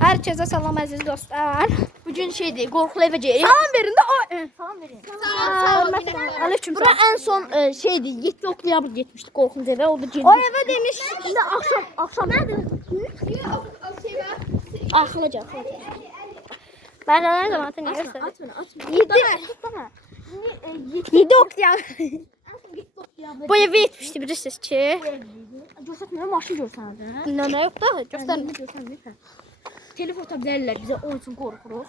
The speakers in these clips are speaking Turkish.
Herkese salam əziz dostlar. Bugün şeydi, qorxulu evə gəlirik. Salam verin də o. Salam verin. Salam. Aleyküm Bura salam. en son şeydi, 7 oktyabr getmişdik qorxulu evə. O da geldi. O evə demiş. Şimdi akşam nerede? Arxalaca. Ben ne zaman tanıyorsun? At beni. 7 oktyabr. Bu evi yetmişti bilirsiniz ki. Göstermiyor, maşın gösterdi. Ne yok da göstermiyor. Telefon tablerler bize onun için korkuruz.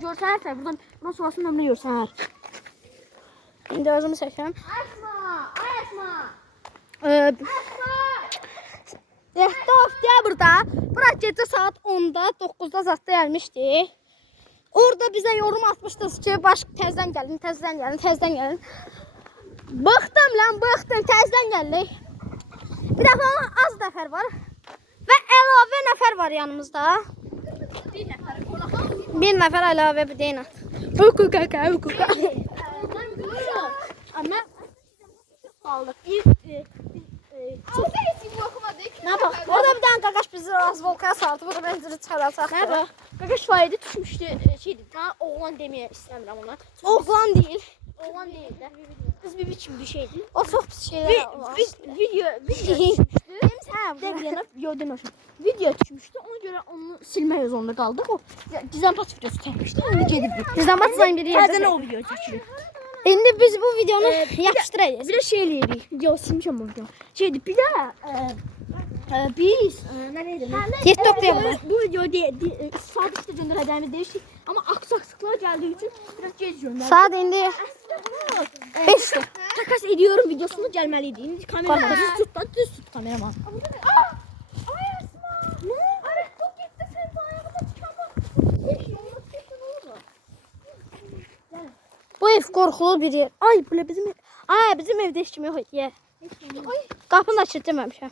Görsenler buradan sonrasında ömrü görsenler. İndi özümü çəkəm. Açma. 7 oktyabrda bura gecə saat 10'da 9'da zatda gəlmişdi. Orada bize yorum atmışdınız ki, təzədən gəlin. Bıxdım lan, təzədən gəldik. Bir dəfə az nəfər var və əlavə nəfər var yanımızda. Bir nəfər əlavə bir deyin. Hukuka. Ama Aldık. ne bak? O da bir dənə qaqaş bizi az volkaya saldı. Bu da benzeri çıxaracaq. Ne bak? Qaqaş fayda düşmüşdü şeydi. Ben oğlan deməyə istəmirəm ona. Oğlan deyil. Oğlan değil de. Kız bir biçim bir şeydi. O çox pis şeylər var. Video düşmüşdü. Video düşmüşdü. Ona göre onu silmək zorunda qaldık. O Gizempat videosu çəkmişdi. Onu gedib. Gizempat sayın biri Hərdən yerdə. o video çəkirik. İndi biz bu videonu yapışdıracağız. Bir de şey eləyirik. Video silmişəm bu video. Şeydi bir de biz ne neydi? TikTok yapalım. Bu video saat işte göndərəcəyimiz değişik. Ama aksaklıklar geldiği için biraz gec göndərdik. Saat indi 5'dir. Takas ediyorum videosunu gəlməliydi. İndi kamera düz tut kameraman. Bu ev qorxulu bir yer. Ay, bu bizim ev. Ay, bizim evdə heç kim yox idi. Qapını da kilitləməmişəm.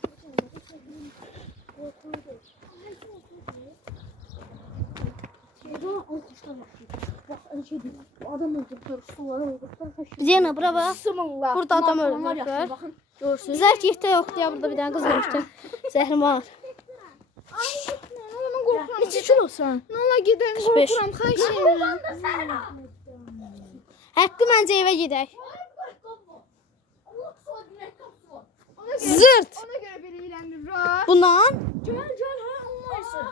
Zeyna, bura bax. Burada adam öldürmüşlər. Zərk yetdə yoxdur ya, burada bir dənə qız olmuşdu. Zəhrimar. Neçə kilosan? Nala gidelim, 45. korkuram, xahiş edirəm. Həqqı məncə evə gedək. Zırt. Ona göre biri ilerlenir. Bundan. Gel ha olmazsın.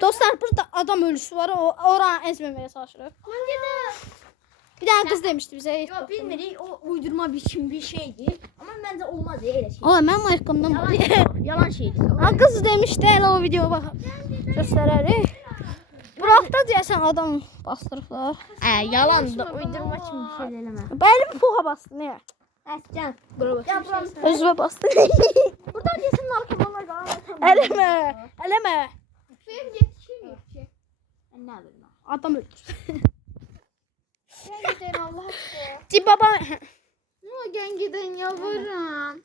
Dostlar, burada adam ölüsü var. Oranı ezməməyə çalışırıq. Bir dənə qız demişdi bizə. Ya bilmirik o uydurma biçim bir şeydi. Ama bence olmaz ya öyle şey. Ola, mənim ayaqqabımdan var. Yalan şeydi. Ha, qız demişdi, elə o videoya bax. Göstərərik. Burakda deyəsən adam bastırıblar. Yalan da uydurma kimi bir şey eleme. Bəli bir puha bastı, niyə? Gel. Buraya bak. Özümə bastı. Buradan yesin narkomanlar var. Eləmə. Benim yetişim yok ki. Ben ne bileyim. Adam öldür. Gel gidelim Allah aşkına. Cib baba. Nala gel gidelim yalvarırım.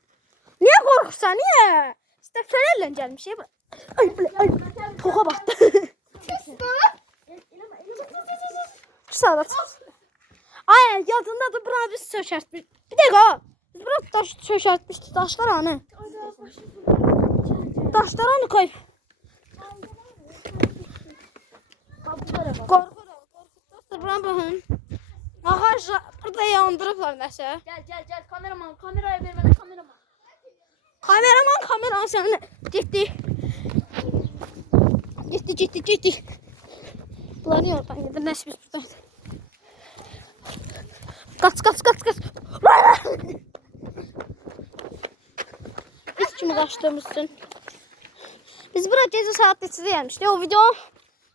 Niyə qorxursan, niyə? Stəfələrlə gəlmiş. Ay, puha bastı. Saat. Ay, yadındadır, bura biz çöşərtmiş. Bir dəqiqə. Biz bura daş çöşərtmişdik. Daşlar hanı? Daşlar hanı koy? Qorxuram. Dostlar, bura baxın. Ağac burada yandırıblar nəsə. Gel kameraman kameraya ver bana kameraman. Kameraman səni getdi. Getdi. Bunları yordan gedir. Nəsə biz buradan. Qaç. Biz kimi qaçdığımız üçün. Biz bura gecə saat 3-də gəlmişdik. O video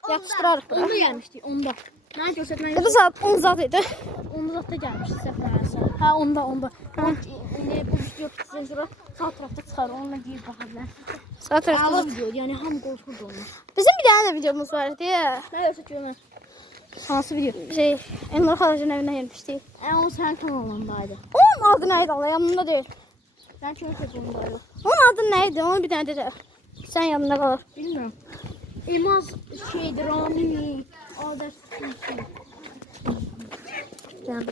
yapışdırarıq bura. Onda gelmişti onda. Ne göstermen Gecə saat 10 zat idi. Onda zaten gelmişti sefer. Ha onda. Ha. Bu video bitsin sonra sağ tarafta çıkar onunla giyip bakarlar. Saat Ağla 3-də. video yani ham korkurdu onu. Bizim bir dənə də videomuz var idi. Ne yoksa diyorum Hansı video? Elnur xalacın evinə gəlmişdik. O senin kanalındaydı. Onun adı nə idi Allah yanımda deyil. Ben kimin telefonundaydı? Onun adı nə idi? Onu bir dənə də sən yanında qalır. Bilmiyorum. Elmas şeydi Rami. Adet şey. Yani.